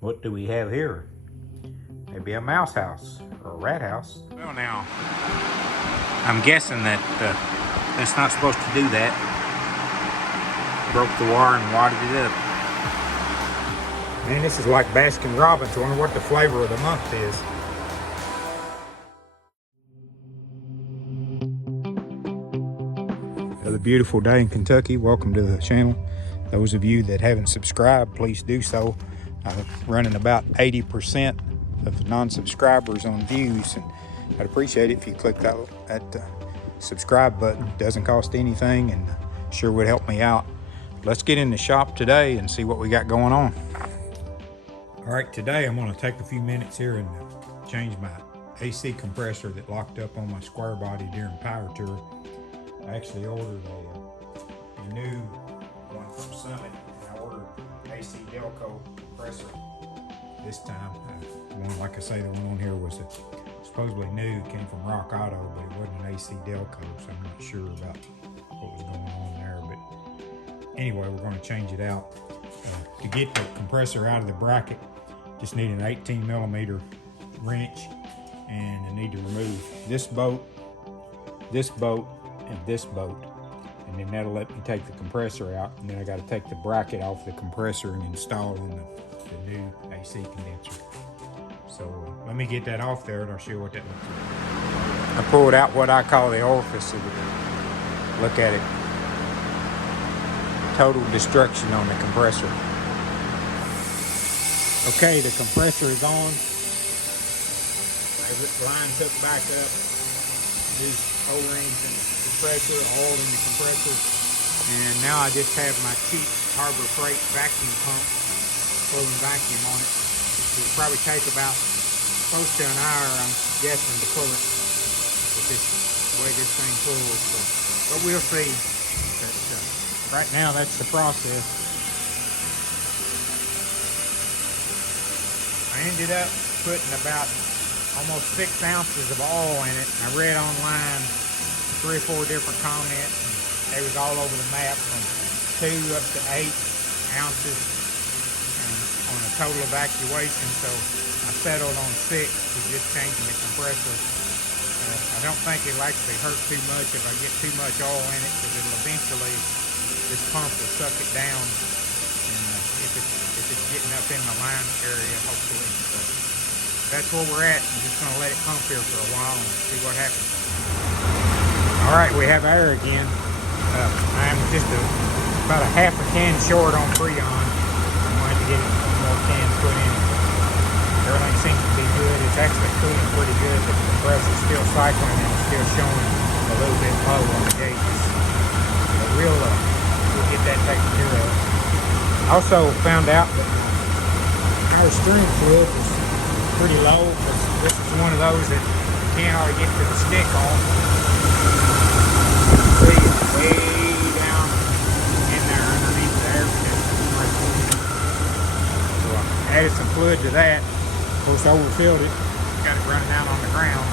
What do we have here? Maybe a mouse house or a rat house. Well, now, I'm guessing that that's not supposed to do that. Broke the wire and wadded it up. Man, this is like Baskin Robbins. I wonder what the flavor of the month is. Another beautiful day in Kentucky. Welcome to the channel. Those of you that haven't subscribed, please do so. I'm running about 80% of the non-subscribers on views, and I'd appreciate it if you click that subscribe button. It doesn't cost anything and sure would help me out. Let's get in the shop today and see what we got going on. All right, today I'm going to take a few minutes here and change my AC compressor that locked up on my square body during power tour. I actually ordered a new one from Summit. I ordered AC Delco compressor this time. The one, like I say, the one on here was supposedly new, came from Rock Auto, but it wasn't an AC Delco, so I'm not sure about what was going on there. But anyway, we're going to change it out. To get the compressor out of the bracket, just need an 18 millimeter wrench, and I need to remove this bolt, and this bolt, and then that'll let me take the compressor out, and then I got to take the bracket off the compressor and install in the new AC condenser. So let me get that off there and I'll show you what that looks like. I pulled out what I call the orifice. Look at it. Total destruction on the compressor. Okay, the compressor is on. I lined hook back up. These O-rings in the compressor, oil in the compressor. And now I just have my cheap Harbor Freight vacuum pump, pulling vacuum on it. It will probably take about close to an hour, I'm guessing, to pull it with this way this thing pulls. So, but we'll see. But, right now, that's the process. I ended up putting about almost 6 ounces of oil in it. I read online 3 or 4 different comments, and they was all over the map from 2 up to 8 ounces on a total evacuation. So I settled on 6 for just changing the compressor. I don't think it'll actually hurt too much if I get too much oil in it, because it'll eventually, this pump will suck it down. And if it's getting up in the line area, hopefully. So that's where we're at. I'm just going to let it pump here for a while and see what happens. All right, we have air again. I'm just about a half a can short on Freon. I'm going to get one more can put in. Everything seems to be good. It's actually cooling pretty good, but the compressor's still cycling and it's still showing a little bit low on the gauges. So we'll get that taken care of. Also found out that our steering fluid is pretty low, because this is one of those that you can't hardly get to the stick on. See, it's way down in there underneath the air compressor. So I added some fluid to that. Of course, overfilled it. Got it running out on the ground.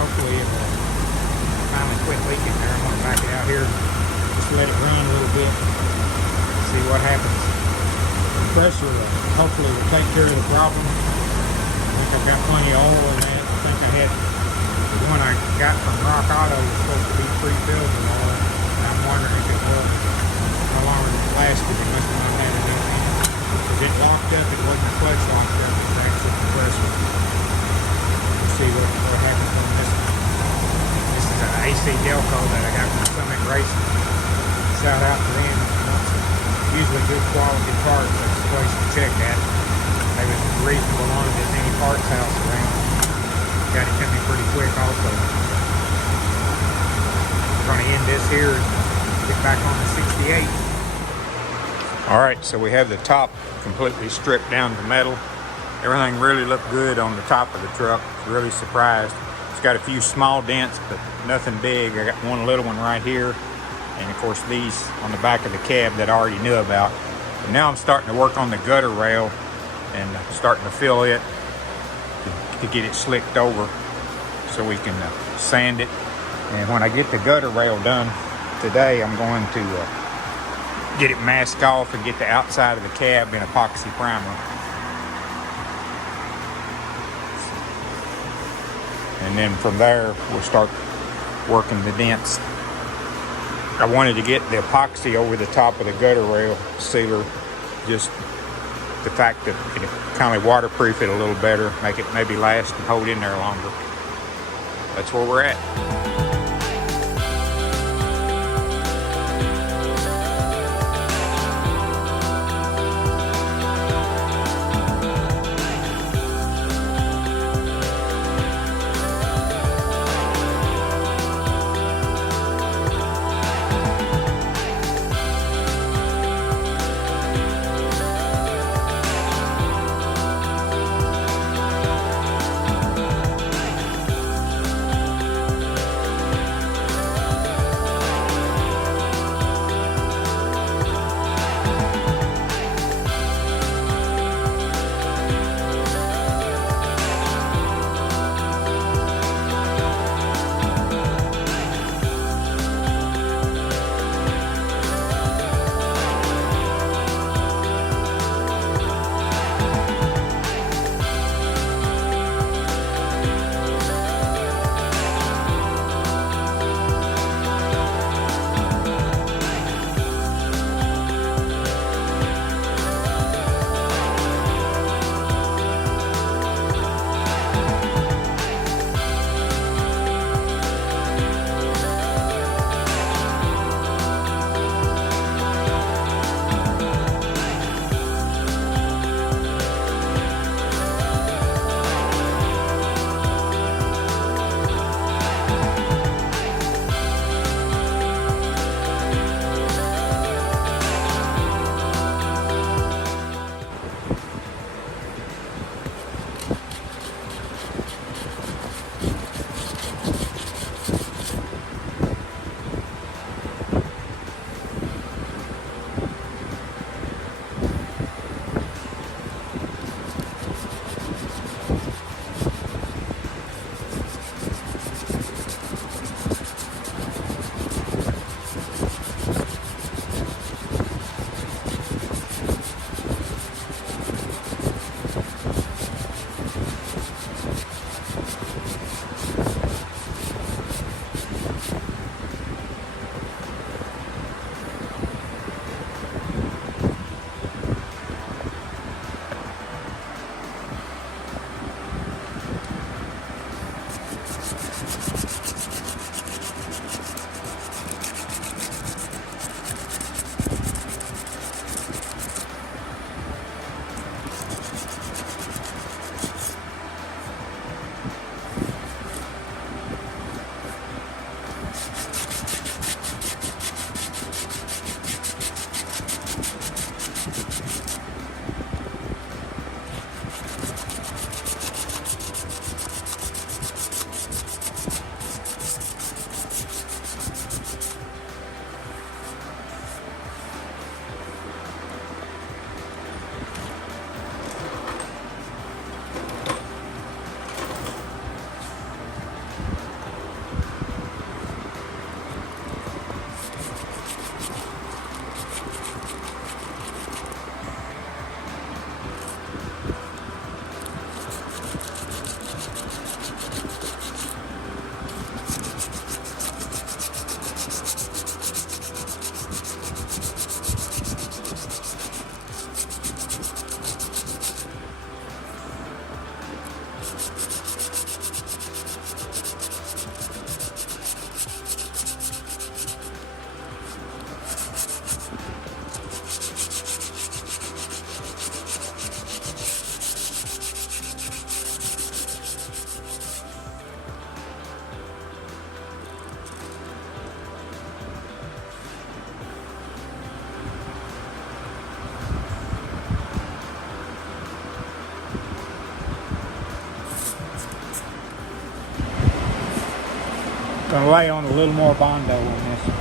Hopefully it will finally quit leaking there. I'm going to back it out here and just let it run a little bit. See what happens. The compressor hopefully will take care of the problem. I think I've got plenty of oil in that. I think I had the one I got from Rock Auto was supposed to be pre-filled with oil. And I'm wondering if it will, how long it lasted. It must have not had enough in it. Because it locked up, it wasn't clutch locked up, it was actually compressor. We'll see what happens on this one. This is an AC Delco that I got from Summit Racing. Shout out to them. Usually good quality parts. That's the place to check at. They was reasonable on it at any parts house around. Got it to me pretty quick also. We're going to end this here and get back on the 68. All right, so we have the top completely stripped down to metal. Everything really looked good on the top of the truck. Really surprised. It's got a few small dents, but nothing big. I got one little one right here. And of course these on the back of the cab that I already knew about. But now I'm starting to work on the gutter rail and starting to fill it to get it slicked over so we can sand it. And when I get the gutter rail done today, I'm going to get it masked off and get the outside of the cab in epoxy primer. and then from there we'll start working the dents. I wanted to get the epoxy over the top of the gutter rail sealer, just the fact that it kind of waterproof it a little better, make it maybe last and hold in there longer. That's where we're at. Gonna lay on a little more Bondo on this.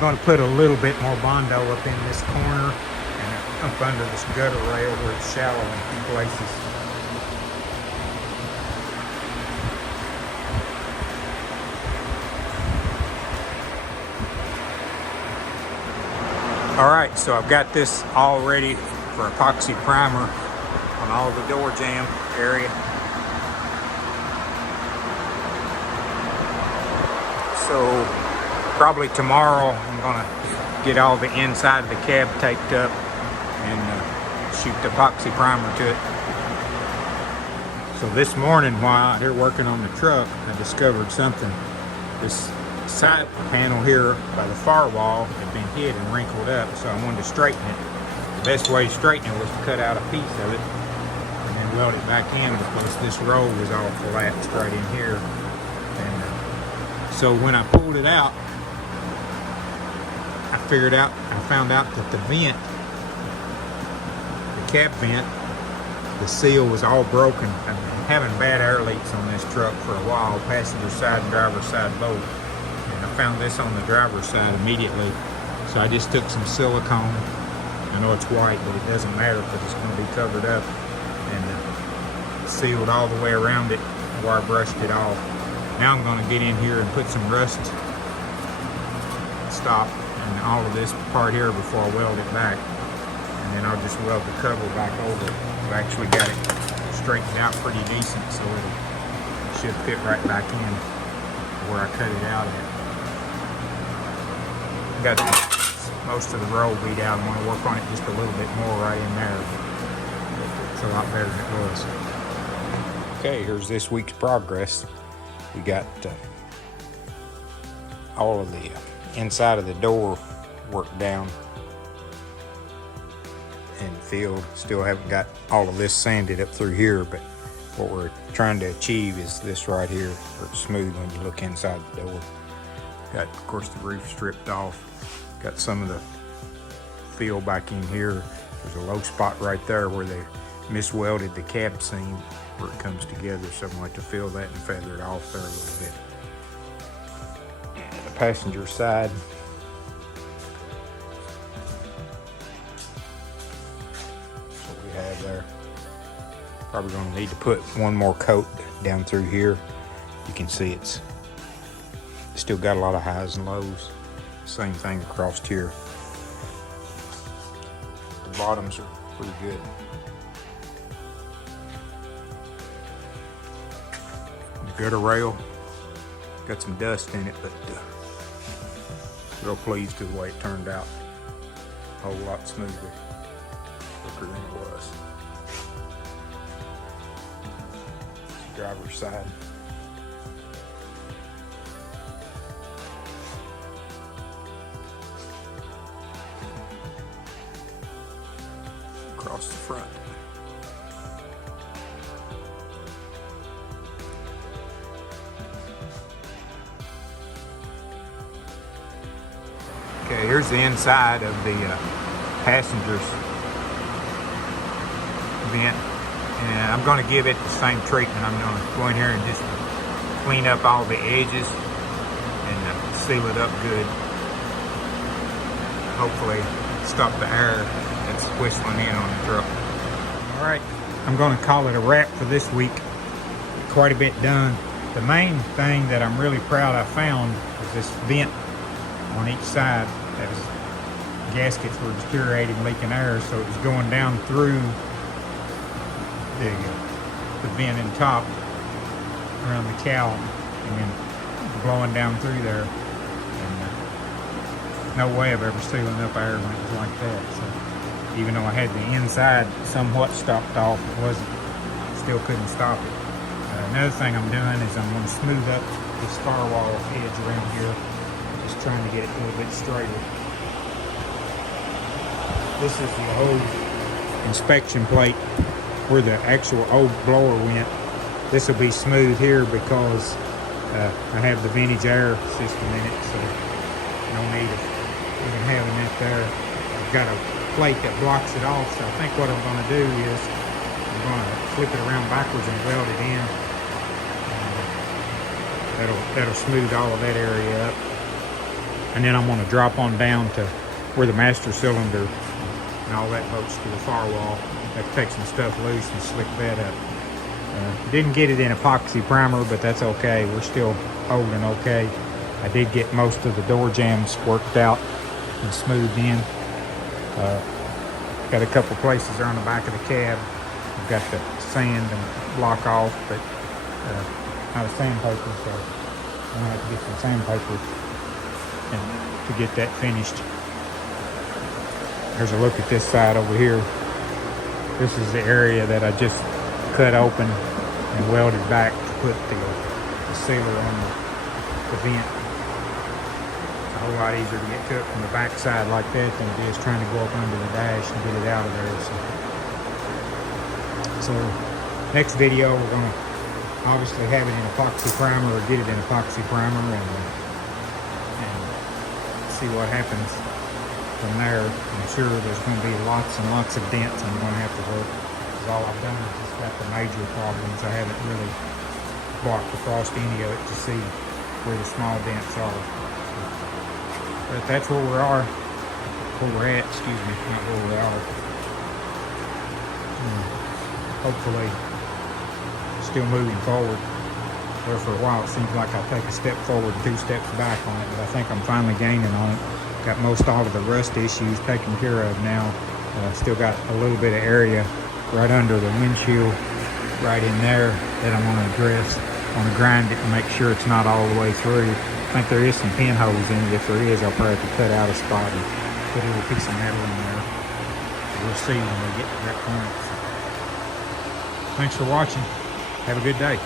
I'm going to put a little bit more Bondo up in this corner and up under this gutter rail where it's shallow in a few places. Alright, so I've got this all ready for epoxy primer on all the door jamb area. So probably tomorrow I'm going to get all the inside of the cab taped up and shoot the epoxy primer to it. So this morning while out here working on the truck, I discovered something. This side panel here by the firewall had been hit and wrinkled up, so I wanted to straighten it. The best way to straighten it was to cut out a piece of it and then weld it back in, because this roll was all collapsed right in here. And so when I pulled it out, I found out that the vent, the cab vent, the seal was all broken. I've been having bad air leaks on this truck for a while, passenger side and driver's side both. And I found this on the driver's side immediately. So I just took some silicone. I know it's white, but it doesn't matter because it's going to be covered up. And sealed all the way around it, wire brushed it off. Now I'm going to get in here and put some rust stop in all of this part here before I weld it back. And then I'll just weld the cover back over it. I've actually got it straightened out pretty decent, so it should fit right back in where I cut it out at. Got most of the roll beat out. I want to work on it just a little bit more right in there. It's a lot better than it was. Okay, here's this week's progress. We got all of the inside of the door worked down and filled. Still haven't got all of this sanded up through here, but what we're trying to achieve is this right here, where it's smooth when you look inside the door. Got, of course, the roof stripped off. Got some of the fill back in here. There's a low spot right there where they miswelded the cab seam where it comes together, so I'm going to fill that and feather it off there a little bit. And the passenger side, that's what we have there. Probably going to need to put one more coat down through here. You can see it's still got a lot of highs and lows. Same thing across here. The bottoms are pretty good. The gutter rail got some dust in it, but real pleased with the way it turned out. A whole lot smoother, quicker than it was. Driver's side. Across the front. Okay, here's the inside of the passenger's vent, and I'm going to give it the same treatment. I'm going to go in here and just clean up all the edges and seal it up good. Hopefully stop the air that's whistling in on the truck. All right, I'm going to call it a wrap for this week. Quite a bit done. The main thing that I'm really proud I found is this vent on each side. That was, gaskets were deteriorating, leaking air, so it was going down through the vent in top around the cowl and then blowing down through there. And no way of ever sealing up air when it was like that. So even though I had the inside somewhat stopped off, it wasn't, still couldn't stop it. Another thing I'm doing is I'm going to smooth up this firewall edge around here. Just trying to get it a little bit straighter. This is the old inspection plate where the actual old blower went. This will be smooth here because I have the vintage air system in it, so no need of even having it there. I've got a plate that blocks it off, so I think what I'm going to do is I'm going to flip it around backwards and weld it in. That'll smooth all of that area up. And then I'm going to drop on down to where the master cylinder and all that bolts to the firewall. I have to take some stuff loose and slick that up. Didn't get it in epoxy primer, but that's okay. We're still holding okay. I did get most of the door jambs worked out and smoothed in. Got a couple places there on the back of the cab. I've got the sand and block off, but out of sandpaper, so I'm gonna have to get some sandpaper and to get that finished. There's a look at this side over here. This is the area that I just cut open and welded back to put the sealer on the vent. It's a whole lot easier to get cut from the back side like that than it is trying to go up under the dash and get it out of there. So next video, we're going to obviously have it in epoxy primer or get it in epoxy primer and see what happens from there. I'm sure there's going to be lots and lots of dents I'm going to have to work, because all I've done is just got the major problems. I haven't really walked across any of it to see where the small dents are. But that's where we are, where we're at, excuse me, not where we are. Hopefully still moving forward. Where for a while it seems like I take a step forward, 2 steps back on it, but I think I'm finally gaining on it. Got most all of the rust issues taken care of now. Still got a little bit of area right under the windshield, right in there, that I'm going to address. I'm going to grind it and make sure it's not all the way through. I think there is some pinholes in it. If there is, I'll probably have to cut out a spot and put a little piece of metal in there. We'll see when we get to that point. Thanks for watching. Have a good day.